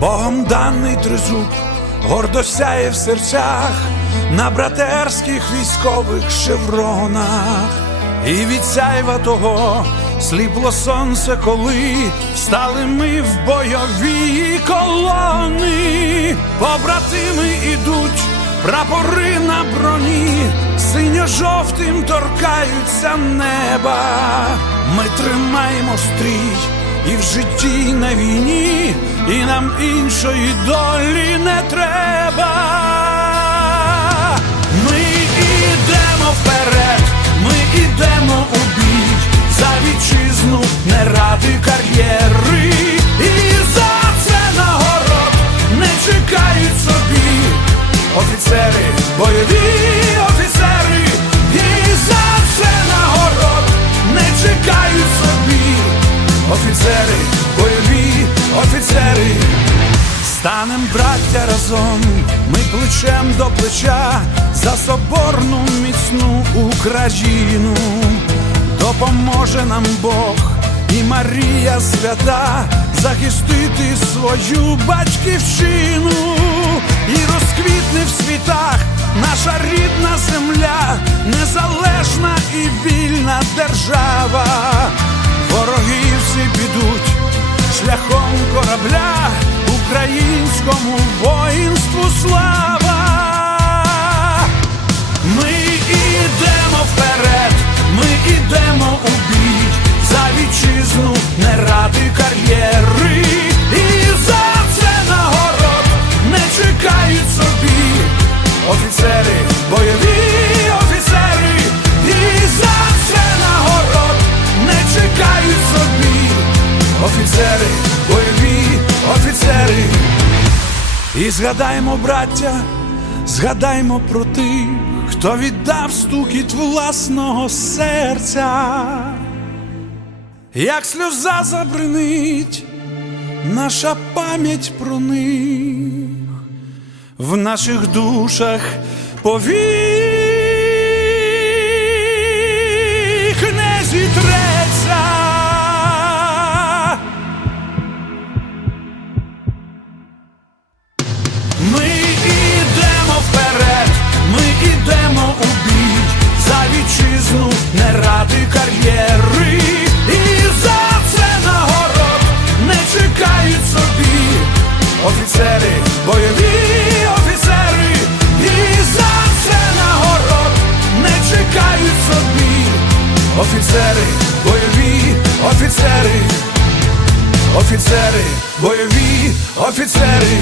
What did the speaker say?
Богом даний тризуб гордо сяє в серцях, на братерських військових шевронах, і від сяйва того сліпло сонце, коли стали ми в бойові колони, побратими ідуть. Прапори на броні синьо-жовтим торкаються неба. Ми тримаємо стрій і в житті і на війні, і нам іншої долі не треба. Офіцери, бойові офіцери. Станем браття разом, ми плечем до плеча за соборну міцну Україну, допоможе нам Бог і Марія свята захистити свою батьківщину і розквітне в світах наша рідна земля, незалежна і вільна держава. Вороги підуть шляхом корабля українському воїнству слава. Ми ідемо вперед, ми ідемо у бій за вітчизну, не ради кар'єри, і за це нагород не чекають собі офіцери, бойові офіцери, бойові офіцери. І згадаймо, браття, згадаймо про тих, хто віддав стукіт власного серця, як сльоза забринить наша пам'ять про них в наших душах повік офіцери, бойові офіцери, офіцери, бойові офіцери.